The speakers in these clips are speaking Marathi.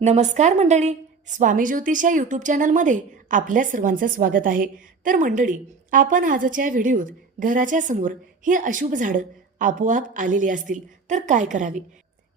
नमस्कार मंडळी स्वामी ज्योतिष या यूट्यूब चॅनलमध्ये आपल्या सर्वांचं स्वागत आहे. तर मंडळी आपण आजच्या व्हिडिओत घराच्या समोर ही अशुभ झाडं आपोआप आलेली असतील तर काय करावे?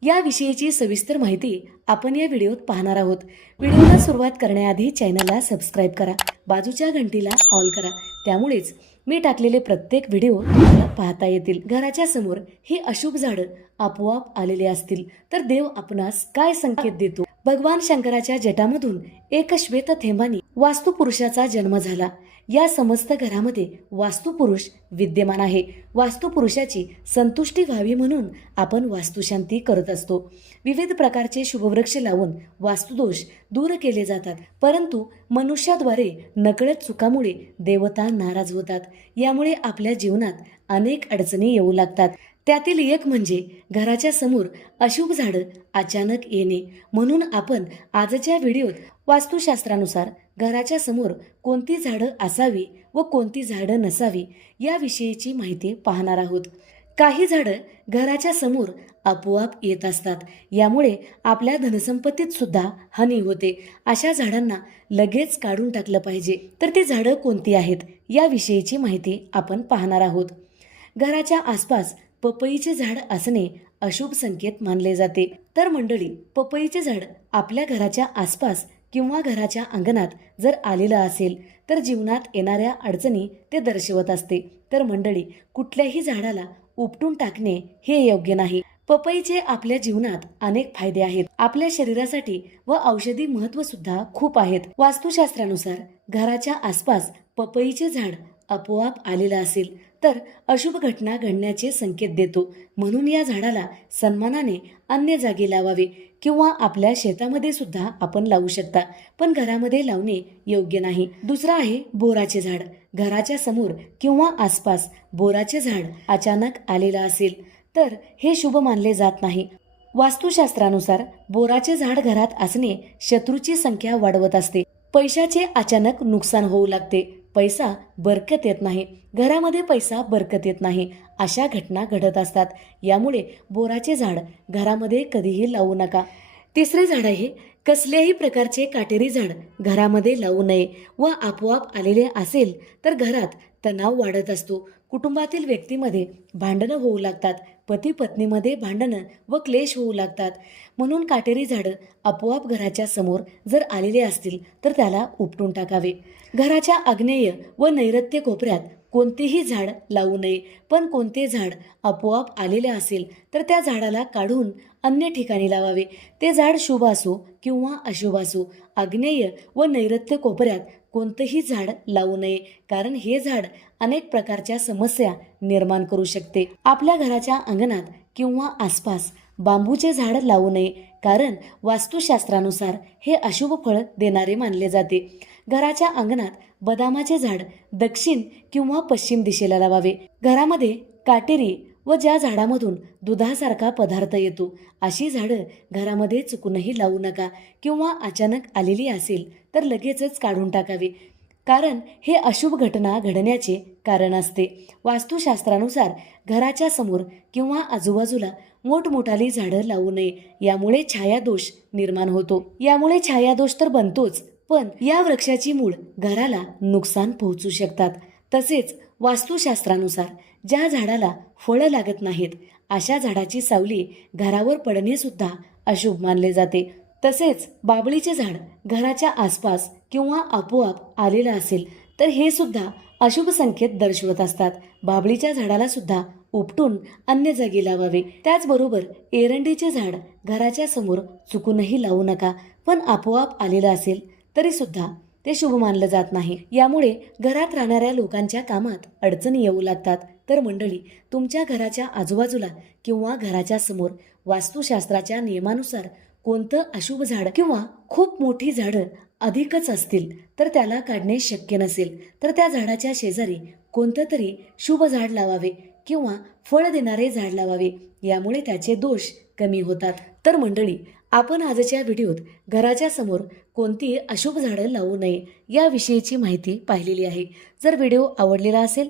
याविषयीची सविस्तर माहिती आपण या व्हिडिओत पाहणार आहोत. व्हिडिओला सुरुवात करण्याआधी चॅनलला सबस्क्राईब करा बाजूच्या घंटीला ऑल करा. त्यामुळेच मी टाकलेले प्रत्येक व्हिडिओ तुम्हाला पाहता येतील. घराच्या समोर ही अशुभ झाडं आपोआप आलेली असतील तर देव आपणास काय संकेत देतो? भगवान शंकराच्या जटामधून एक श्वेत थेंबानी वास्तुपुरुषाचा जन्म झाला. या समस्त घरामध्ये वास्तुपुरुष विद्यमान आहे. वास्तुपुरुषाची संतुष्टी व्हावी म्हणून आपण वास्तुशांती करत असतो. विविध प्रकारचे शुभवृक्ष लावून वास्तुदोष दूर केले जातात परंतु मनुष्याद्वारे नकळत चुकामुळे देवता नाराज होतात. यामुळे आपल्या जीवनात अनेक अडचणी येऊ लागतात. त्यातील एक म्हणजे घराच्या समोर अशुभ झाडं अचानक येणे. म्हणून आपण आजच्या व्हिडिओत वास्तुशास्त्रानुसार घराच्या समोर कोणती झाडं असावी व कोणती झाडं नसावी याविषयीची माहिती पाहणार आहोत. काही झाडं घराच्या समोर आपोआप येत असतात. यामुळे आपल्या धनसंपत्तीत सुद्धा हानी होते. अशा झाडांना लगेच काढून टाकलं पाहिजे. तर ती झाडं कोणती आहेत याविषयीची माहिती आपण पाहणार आहोत. घराच्या आसपास पपईचे झाड असणे अशुभ संकेत मानले जाते. तर मंडळी पपईचे झाड आपल्या घराच्या आसपास किंवा घराच्या अंगणात जर आलेलं असेल तर जीवनात येणाऱ्या अडचणी ते दर्शवत असते. तर मंडळी कुठल्याही झाडाला उपटून टाकणे हे योग्य नाही. पपईचे आपल्या जीवनात अनेक फायदे आहेत. आपल्या शरीरासाठी व औषधी महत्त्व सुद्धा खूप आहेत. वास्तुशास्त्रानुसार घराच्या आसपास पपईचे झाड आपोआप आलेलं असेल तर अशुभ घटना घडण्याचे संकेत देतो. म्हणून या झाडाला सन्मानाने अन्य जागी लावावे किंवा आपल्या शेतामध्ये सुद्धा आपण लावू शकता. पण घरामध्ये लावणे योग्य नाही. दुसरा आहे बोराचे झाड. घराच्या समोर किंवा आसपास बोराचे झाड अचानक आलेलं असेल तर हे शुभ मानले जात नाही. वास्तुशास्त्रानुसार बोराचे झाड घरात असणे शत्रूची संख्या वाढवत असते. पैशाचे अचानक नुकसान होऊ लागते. पैसा बरकत येत नाही. घरामध्ये पैसा बरकत येत नाही. अशा घटना घडत असतात. यामुळे बोराचे झाड घरामध्ये कधीही लावू नका. तिसरे झाड आहे कसल्याही प्रकारचे काटेरी झाड घरामध्ये लावू नये व आपोआप आलेले असेल तर घरात तणाव वाढत असतो. कुटुंबातील व्यक्तीमध्ये भांडणं होऊ लागतात. पती पत्नीमध्ये भांडणं व क्लेश होऊ लागतात. म्हणून काटेरी झाडं आपोआप घराच्या समोर जर आलेले असतील तर त्याला उपटून टाकावे. घराच्या आग्नेय व नैऋत्य कोपऱ्यात कोणतेही झाड लावू नये. पण कोणते झाड आपोआप आलेले असेल तर त्या झाडाला काढून अन्य ठिकाणी लावावे. ते झाड शुभ असो किंवा अशुभ असो आग्नेय व नैऋत्य कोपऱ्यात कोणतंही झाड लावू नये कारण हे झाड अनेक प्रकारच्या समस्या निर्माण करू शकते. आपल्या घराच्या अंगणात किंवा आसपास बांबूचे झाड लावू नये कारण वास्तुशास्त्रानुसार हे अशुभ फळ देणारे मानले जाते. घराच्या अंगणात बदामाचे झाड दक्षिण किंवा पश्चिम दिशेला लावावे. घरामध्ये काटेरी व ज्या झाडामधून दुधासारखा पदार्थ येतो अशी झाडं घरामध्ये चुकूनही लावू नका किंवा अचानक आलेली असेल तर लगेचच काढून टाकावे. कारण हे अशुभ घटना घडण्याचे कारण असते. वास्तुशास्त्रानुसार घराच्या समोर किंवा आजूबाजूला मोठमोठाली झाडं लावू नये यामुळे छायादोष निर्माण होतो. यामुळे छायादोष तर बनतोच पण या वृक्षाची मूळ घराला नुकसान पोहोचू शकतात. तसेच वास्तुशास्त्रानुसार ज्या झाडाला फळं लागत नाहीत अशा झाडाची सावली घरावर पडणेसुद्धा अशुभ मानले जाते. तसेच बाबळीचे झाड घराच्या आसपास किंवा आपोआप आलेलं असेल तर हे सुद्धा अशुभ संकेत दर्शवत असतात. बाबळीच्या झाडाला सुद्धा उपटून अन्य जागी लावावे. त्याचबरोबर एरंडीचे झाड घराच्या समोर चुकूनही लावू नका. पण आपोआप आलेलं असेल तरी सुद्धा ते शुभ मानलं जात नाही. यामुळे घरात राहणाऱ्या लोकांच्या कामात अडचणी येऊ लागतात. तर मंडळी तुमच्या घराच्या आजूबाजूला किंवा घराच्या समोर वास्तुशास्त्राच्या नियमानुसार कोणतं अशुभ झाड किंवा खूप मोठी झाडं अधिकच असतील तर त्याला काढणे शक्य नसेल तर त्या झाडाच्या शेजारी कोणतं तरी शुभ झाड लावावे किंवा फळ देणारे झाड लावावे यामुळे त्याचे दोष कमी होतात. तर मंडळी आपण आजच्या व्हिडिओत घराच्या समोर कोणती अशुभ झाडं लावू नये याविषयीची माहिती पाहिलेली आहे. जर व्हिडिओ आवडलेला असेल